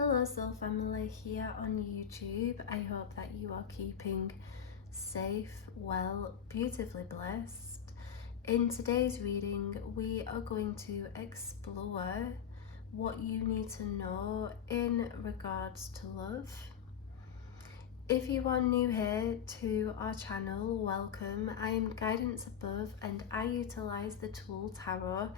Hello Soul Family here on YouTube. I hope that you are keeping safe, well, beautifully blessed. In today's reading, we are going to explore what you need to know in regards to love. If you are new here to our channel, welcome. I am Guidance Above and I utilize the tool Tarot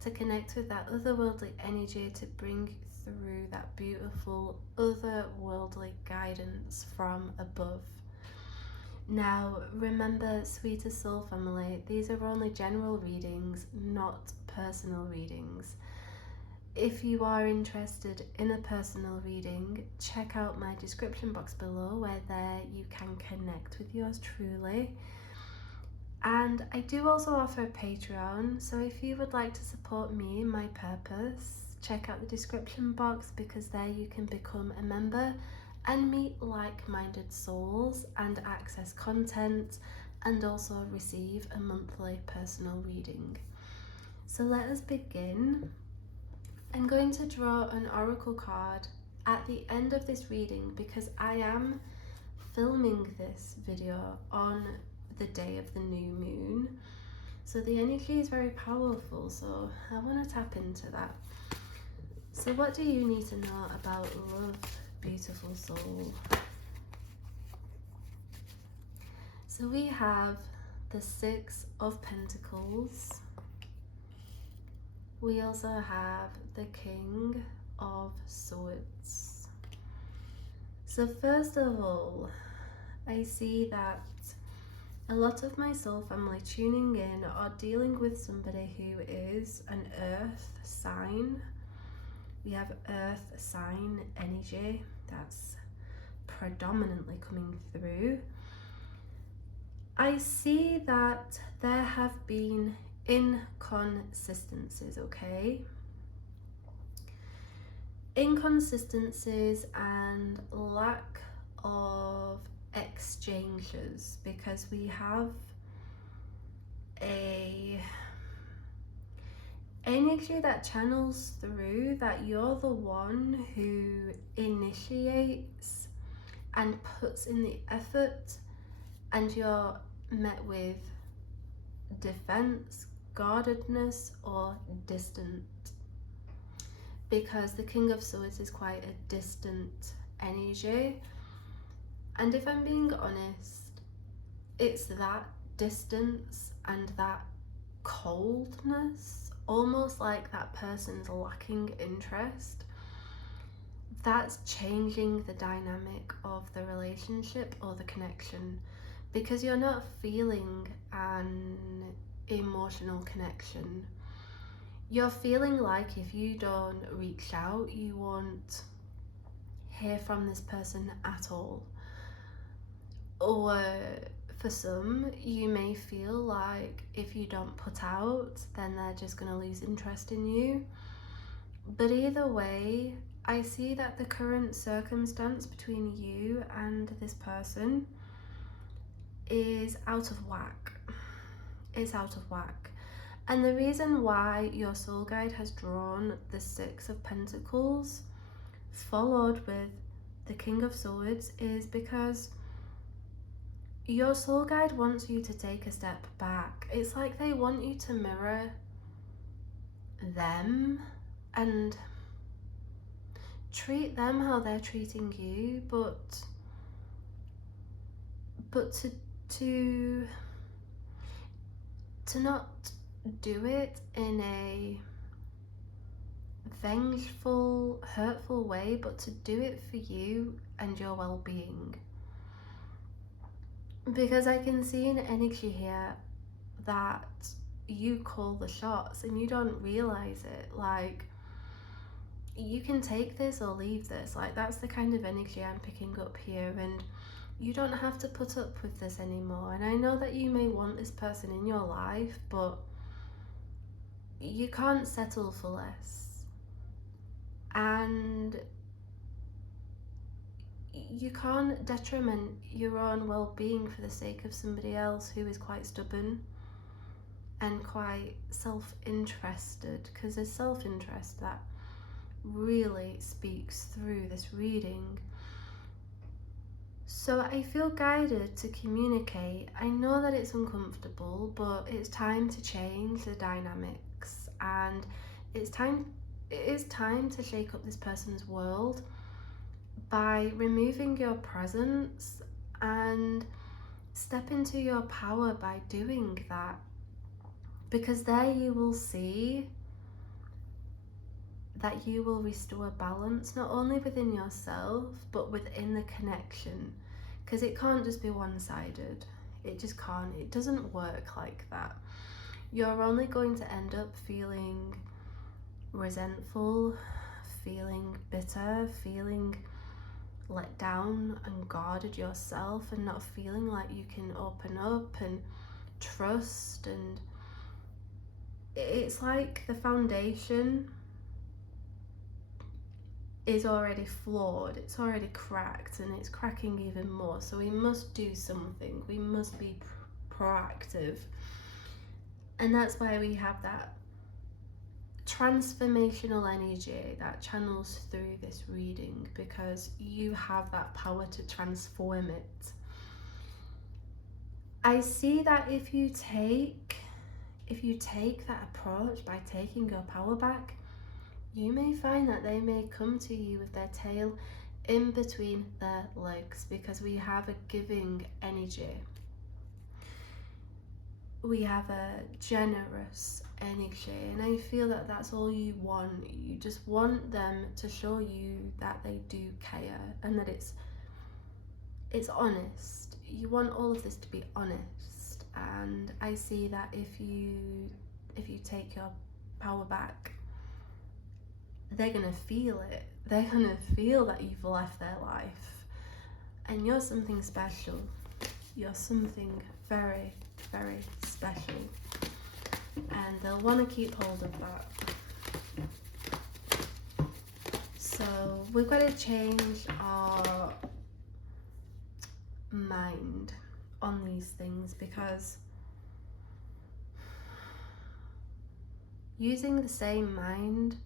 to connect with that otherworldly energy to bring through that beautiful otherworldly guidance from above. Now remember, sweetest soul family, these are only general readings, not personal readings. If you are interested in a personal reading, check out my description box below where there you can connect with yours truly. And I do also offer a Patreon, so if you would like to support me in my purpose, check out the description box because there you can become a member and meet like-minded souls and access content and also receive a monthly personal reading. So let us begin. I'm going to draw an oracle card at the end of this reading because I am filming this video on the day of the new moon, so the energy is very powerful, so I want to tap into that. So what do you need to know about love, beautiful soul? So we have the Six of Pentacles. We also have the King of Swords. So first of all, I see that a lot of my soul family tuning in are dealing with somebody who is an earth sign. We have earth sign energy that's predominantly coming through. I see that there have been inconsistencies, okay? Inconsistencies and lack of exchanges, because we have a energy that channels through that you're the one who initiates and puts in the effort, and you're met with defense, guardedness, or distant, because the King of Swords is quite a distant energy. And if I'm being honest, it's that distance and that coldness, almost like that person's lacking interest, that's changing the dynamic of the relationship or the connection, because you're not feeling an emotional connection. You're feeling like if you don't reach out, you won't hear from this person at all. Or for some, you may feel like if you don't put out, then they're just going to lose interest in you. But either way, I see that the current circumstance between you and this person is out of whack. It's out of whack. And the reason why your soul guide has drawn the Six of Pentacles followed with the King of Swords is because your soul guide wants you to take a step back. It's like they want you to mirror them and treat them how they're treating you, but to not do it in a vengeful, hurtful way, but to do it for you and your well-being. Because I can see an energy here that you call the shots and you don't realize it. Like, you can take this or leave this. Like, that's the kind of energy I'm picking up here, and you don't have to put up with this anymore. And I know that you may want this person in your life, but you can't settle for less. And you can't detriment your own well-being for the sake of somebody else who is quite stubborn and quite self-interested, because there's self-interest that really speaks through this reading. So I feel guided to communicate. I know that it's uncomfortable, but it's time to change the dynamics, and it is time to shake up this person's world by removing your presence and step into your power by doing that. Because there you will see that you will restore balance, not only within yourself, but within the connection. Because it can't just be one-sided. It just can't. It doesn't work like that. You're only going to end up feeling resentful, feeling bitter, feeling let down and guarded yourself, and not feeling like you can open up and trust. And it's like the foundation is already flawed, it's already cracked, and it's cracking even more. So we must do something, we must be proactive. And that's why we have that transformational energy that channels through this reading, because you have that power to transform it. I see that if you take that approach by taking your power back, you may find that they may come to you with their tail in between their legs, because we have a giving energy. We have a generous energy, and I feel that that's all you want. You just want them to show you that they do care and that it's honest. You want all of this to be honest, and I see that if you take your power back, they're gonna feel it. They're gonna feel that you've left their life, and you're something special. You're something very, very special, and they'll want to keep hold of that. So we've got to change our mind on these things, because using the same mind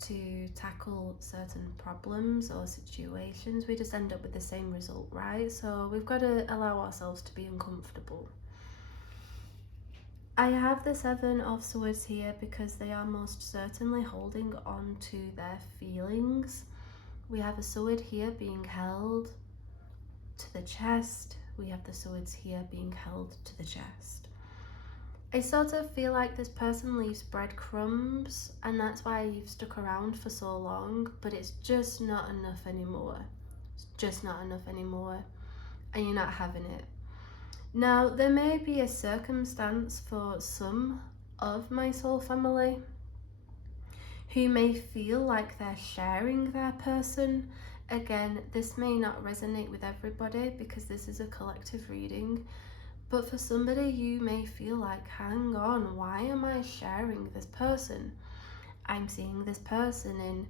to tackle certain problems or situations, we just end up with the same result, right? So we've got to allow ourselves to be uncomfortable. I have the Seven of Swords here because they are most certainly holding on to their feelings. We have a sword here being held to the chest. We have the swords here being held to the chest. I sort of feel like this person leaves breadcrumbs, and that's why you've stuck around for so long, but it's just not enough anymore. It's just not enough anymore, and you're not having it. Now, there may be a circumstance for some of my soul family who may feel like they're sharing their person. Again, this may not resonate with everybody because this is a collective reading. But for somebody, you may feel like, hang on, why am I sharing this person? I'm seeing this person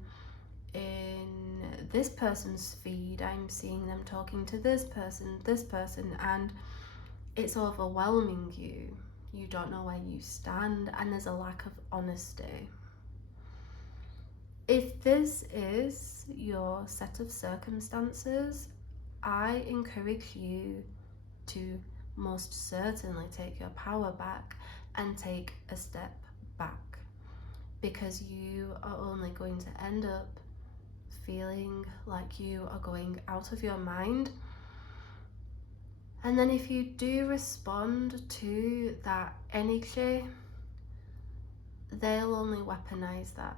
in this person's feed. I'm seeing them talking to this person, and it's overwhelming you. You don't know where you stand, and there's a lack of honesty. If this is your set of circumstances, I encourage you to most certainly take your power back and take a step back, because you are only going to end up feeling like you are going out of your mind. And then if you do respond to that energy, they'll only weaponize that,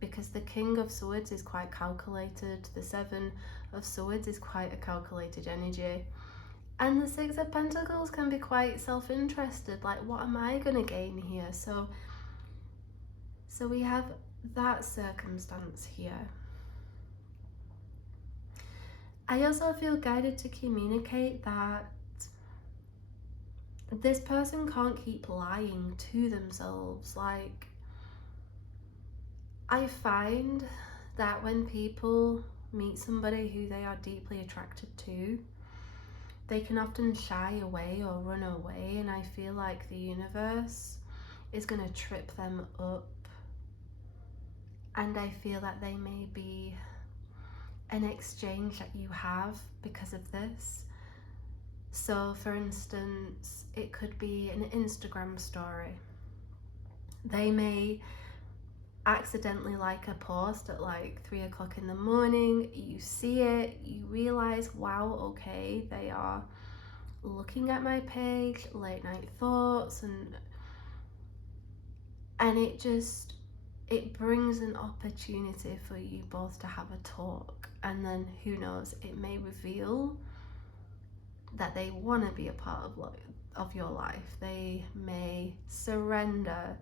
because the King of Swords is quite calculated, the Seven of Swords is quite a calculated energy. And the Six of Pentacles can be quite self-interested, like, what am I going to gain here? So we have that circumstance here. I also feel guided to communicate that this person can't keep lying to themselves. Like, I find that when people meet somebody who they are deeply attracted to, they can often shy away or run away, and I feel like the universe is going to trip them up and I feel that they may be an exchange that you have because of this. So for instance, it could be an Instagram story. They may accidentally like a post at like 3 o'clock in the morning. You see it, you realize, wow, okay, they are looking at my page, late night thoughts, and it brings an opportunity for you both to have a talk. And then who knows, it may reveal that they want to be a part of your life. They may surrender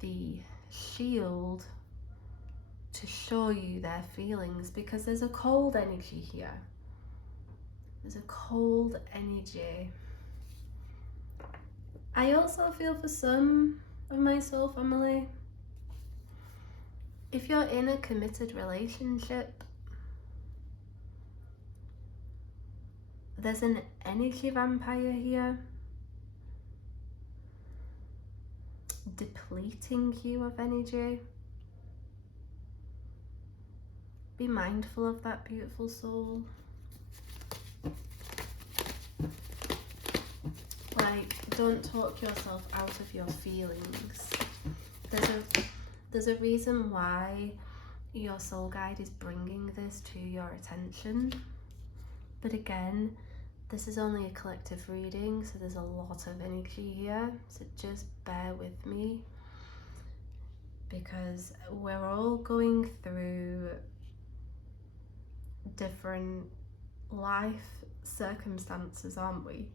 the shield to show you their feelings, because there's a cold energy here. There's a cold energy. I also feel for some of my soul family, if you're in a committed relationship, there's an energy vampire here depleting you of energy. Be mindful of that, beautiful soul. Like, don't talk yourself out of your feelings. There's a reason why your soul guide is bringing this to your attention. But again, this is only a collective reading, so there's a lot of energy here. So just bear with me, because we're all going through different life circumstances, aren't we?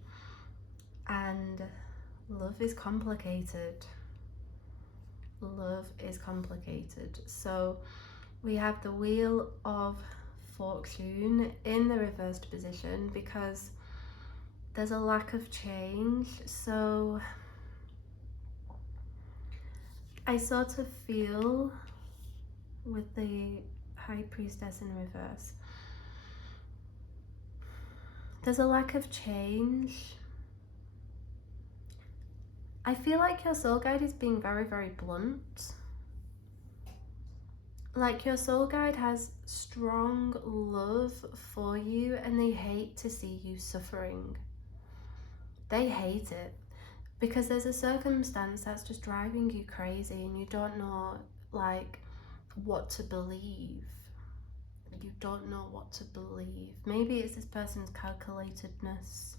And love is complicated. Love is complicated. So we have the Wheel of Fortune in the reversed position because there's a lack of change. So I sort of feel with the High Priestess in reverse, there's a lack of change. I feel like your soul guide is being very, very blunt. Like, your soul guide has strong love for you and they hate to see you suffering. They hate it because there's a circumstance that's just driving you crazy and you don't know, like, what to believe. You don't know what to believe. Maybe it's this person's calculatedness,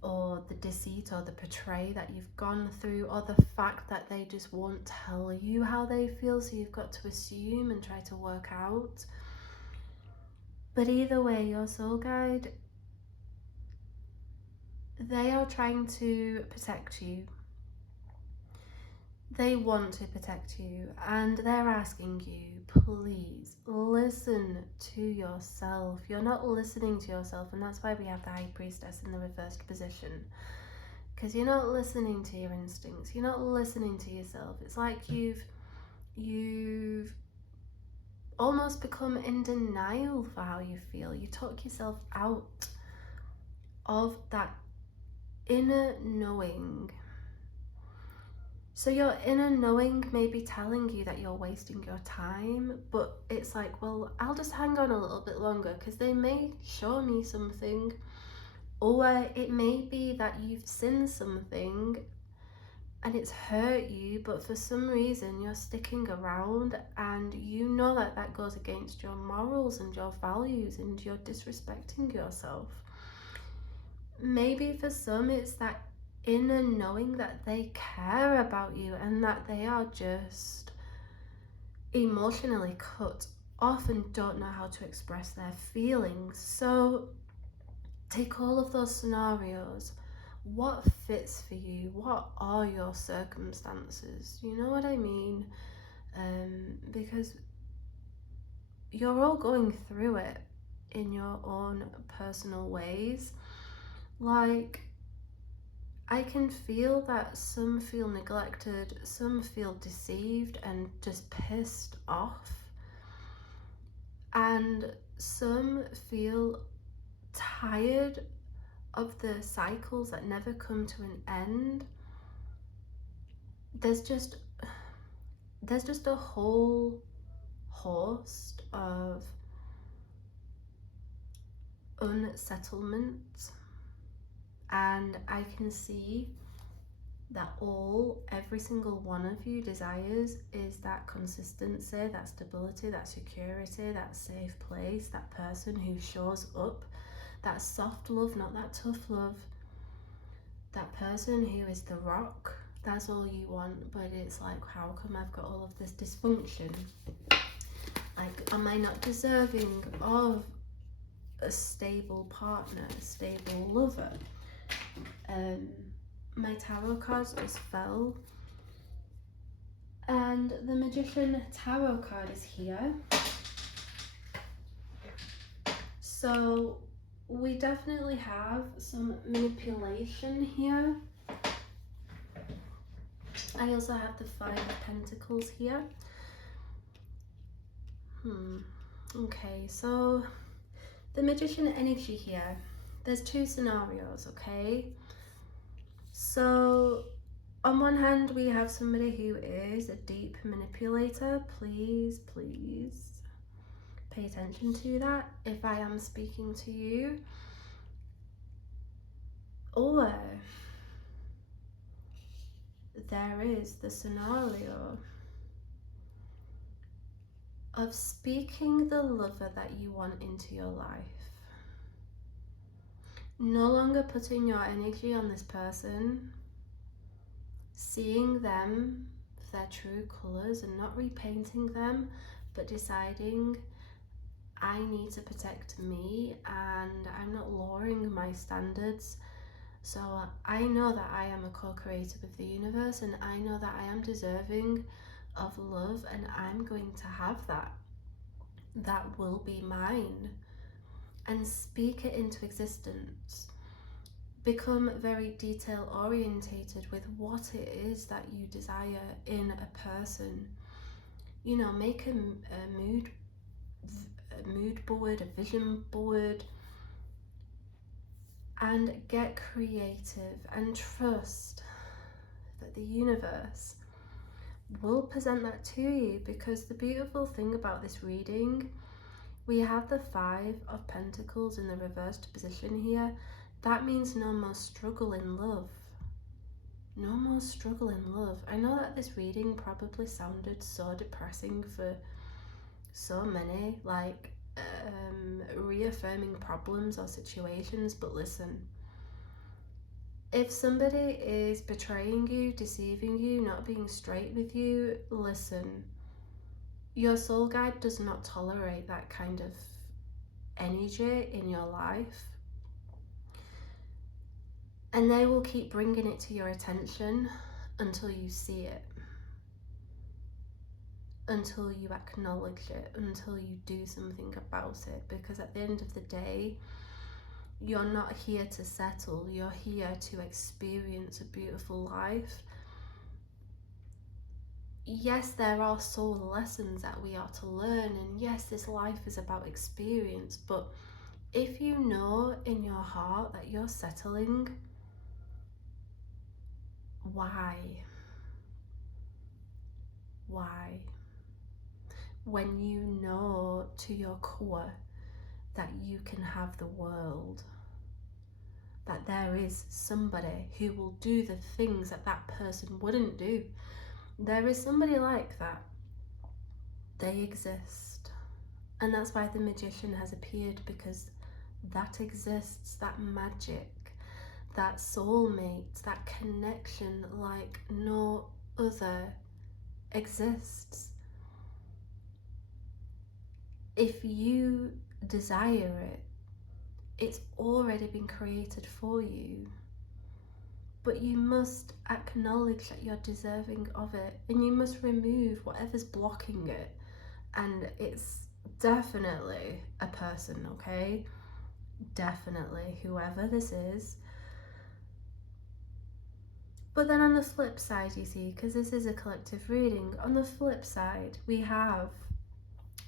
or the deceit or the betray that you've gone through, or the fact that they just won't tell you how they feel, so you've got to assume and try to work out. But either way, your soul guide, they are trying to protect you. They want to protect you, and they're asking you, please listen to yourself. You're not listening to yourself, and that's why we have the High Priestess in the reversed position, because you're not listening to your instincts. You're not listening to yourself. It's like you've almost become in denial for how you feel. You talk yourself out of that inner knowing. So your inner knowing may be telling you that you're wasting your time, but it's like, well, I'll just hang on a little bit longer because they may show me something. Or it may be that you've seen something and it's hurt you, but for some reason you're sticking around and you know that that goes against your morals and your values and you're disrespecting yourself. Maybe for some it's that inner knowing that they care about you and that they are just emotionally cut off and don't know how to express their feelings. So take all of those scenarios. What fits for you? What are your circumstances? You know what I mean? Because you're all going through it in your own personal ways. Like, I can feel that some feel neglected, some feel deceived and just pissed off, and some feel tired of the cycles that never come to an end. There's just there's just a whole host of unsettlement, and I can see that every single one of you desires is that consistency, that stability, that security, that safe place, that person who shows up, that soft love, not that tough love, that person who is the rock. That's all you want, but it's like, how come I've got all of this dysfunction? Like, am I not deserving of a stable partner, a stable lover? My tarot cards just fell, and the Magician tarot card is here. So we definitely have some manipulation here. I also have the Five of Pentacles here. Okay, so the Magician energy here, there's two scenarios, okay? So on one hand, we have somebody who is a deep manipulator. Please pay attention to that if I am speaking to you. Or there is the scenario of speaking the lover that you want into your life. No longer putting your energy on this person, seeing them for their true colours and not repainting them, but deciding, I need to protect me and I'm not lowering my standards. So I know that I am a co-creator with the universe, and I know that I am deserving of love, and I'm going to have that. That will be mine. And speak it into existence. Become very detail orientated with what it is that you desire in a person. You know, make a mood board, a vision board, and get creative and trust that the universe will present that to you. Because the beautiful thing about this reading, we have the Five of Pentacles in the reversed position here. That means no more struggle in love. No more struggle in love. I know that this reading probably sounded so depressing for so many, like reaffirming problems or situations, but listen, if somebody is betraying you, deceiving you, not being straight with you, listen, your soul guide does not tolerate that kind of energy in your life, and they will keep bringing it to your attention until you see it, until you acknowledge it, until you do something about it. Because at the end of the day, you're not here to settle, you're here to experience a beautiful life. Yes, there are soul lessons that we are to learn, and yes, this life is about experience, but if you know in your heart that you're settling, why? Why? When you know to your core that you can have the world, that there is somebody who will do the things that that person wouldn't do. There is somebody like that. They exist. And that's why the Magician has appeared, because that exists, that magic, that soulmate, that connection like no other exists. If you desire it, it's already been created for you. But you must acknowledge that you're deserving of it, and you must remove whatever's blocking it. And it's definitely a person, okay? Definitely, whoever this is. But then on the flip side, you see, because this is a collective reading, on the flip side, we have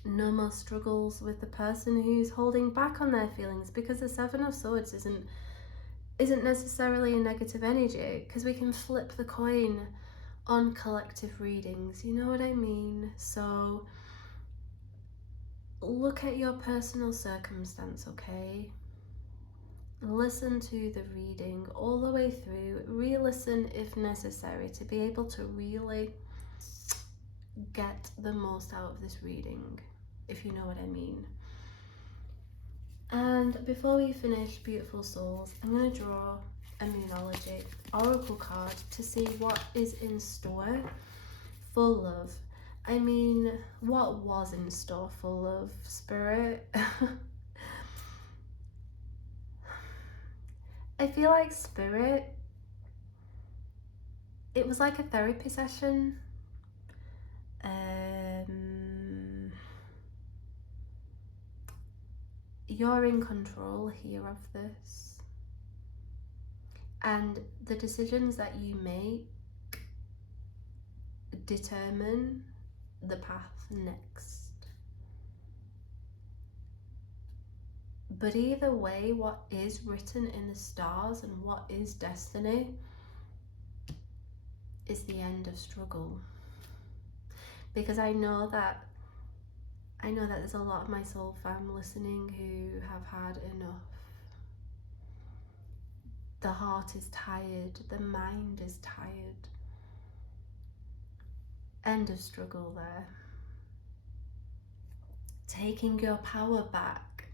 no more struggles with the person who's holding back on their feelings, because the Seven of Swords isn't necessarily a negative energy, because we can flip the coin on collective readings, you know what I mean? So look at your personal circumstance, okay? Listen to the reading all the way through, re-listen if necessary to be able to really get the most out of this reading, if you know what I mean. And before we finish, beautiful souls, I'm going to draw a Moonology oracle card to see what is in store for love. I mean, what was in store for love, Spirit? I feel like Spirit, it was like a therapy session. You're in control here of this. And the decisions that you make determine the path next. But either way, what is written in the stars and what is destiny is the end of struggle. Because I know that there's a lot of my soul fam listening who have had enough. The heart is tired, the mind is tired. End of struggle there. Taking your power back,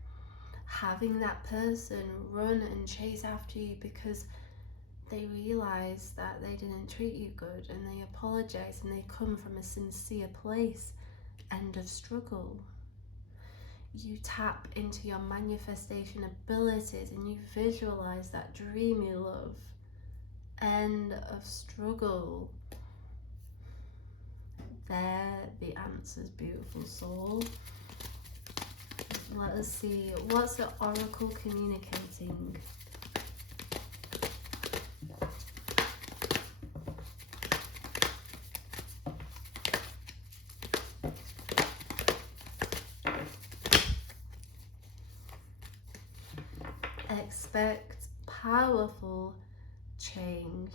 having that person run and chase after you because they realise that they didn't treat you good and they apologise and they come from a sincere place. End of struggle. You tap into your manifestation abilities and you visualise that dream you love. End of struggle. There, the answers, beautiful soul. Let us see, what's the oracle communicating? Expect powerful change.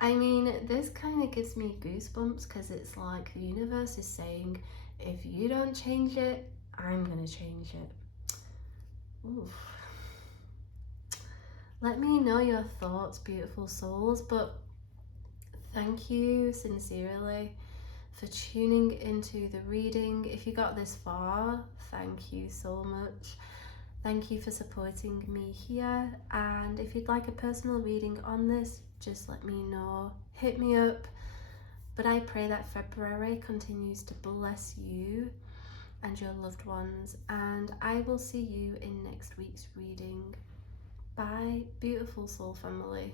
I mean, this kind of gives me goosebumps because it's like the universe is saying, if you don't change it, I'm gonna change it. Oof. Let me know your thoughts, beautiful souls, but thank you sincerely for tuning into the reading. If you got this far, thank you so much. Thank you for supporting me here, and if you'd like a personal reading on this, just let me know, hit me up. But I pray that February continues to bless you and your loved ones, and I will see you in next week's reading. Bye, beautiful soul family.